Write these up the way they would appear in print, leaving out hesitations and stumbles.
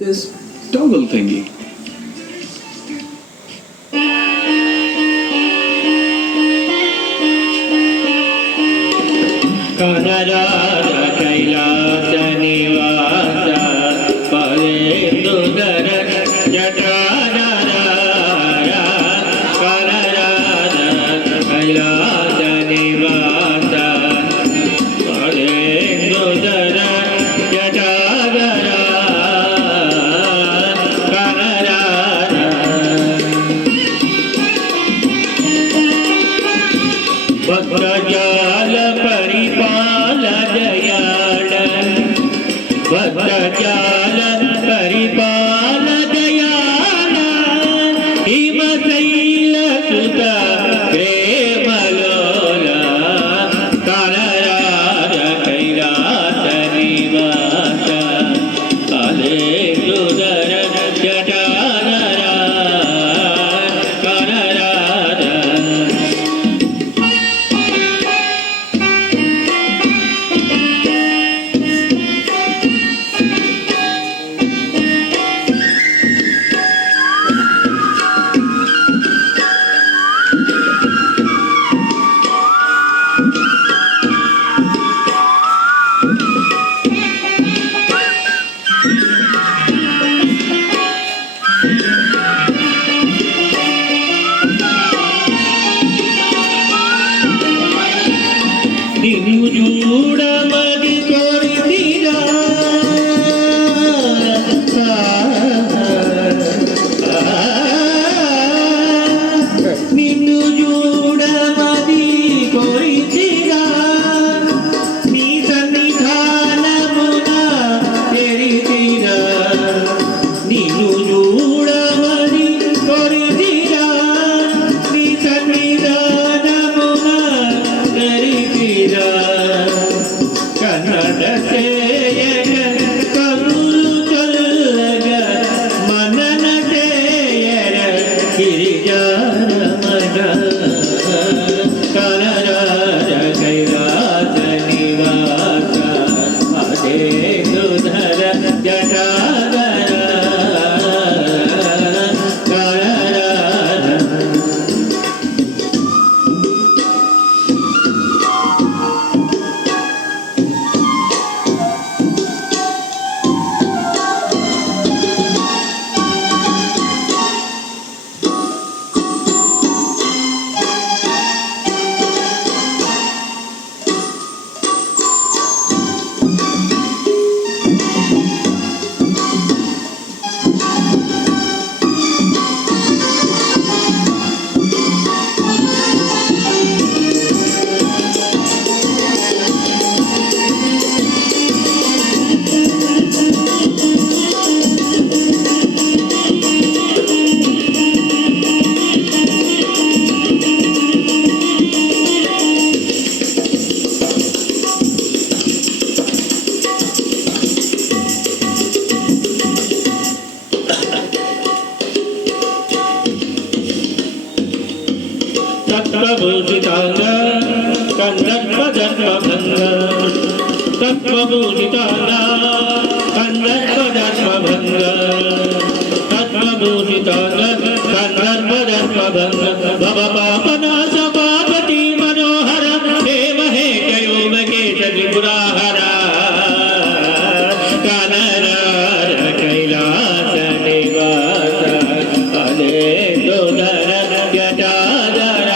this toggle thingy. भक्तजाल परिपाल Dayal भक्तजाल परिपाल Dayal हिमशैल सुत प्रेमलोला कालराज कैलास निवास काले सुदर जटाधरा कालराज నిన్ను చూడమని కోరితిరా నిన్ను చూడమని కోరితిరా నీ సన్నిధానమున తెరితిరా నిన్ను చూడమని కోరితిరా నీ సన్నిధానమున తెరితిరా కన్నడ సేయగ కరులు చల్లగ మనన చేయర గిరిజారమణ కలరాజ కైలాస నివాస అదే సుధర జటాధర కలరాజ तत्त्वभूषितांग कंदर्पदर्पभंग तत्त्वभूषितांग कंदर्पदर्पभंग तत्त्वभूषितांग कंदर्पदर्पभंग भवपापनाश पापति मनोहर देव हे जयो महेश त्रिपुराहर कानरार कैलास निवास अले सुधर जटाधर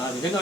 ఆ విధంగా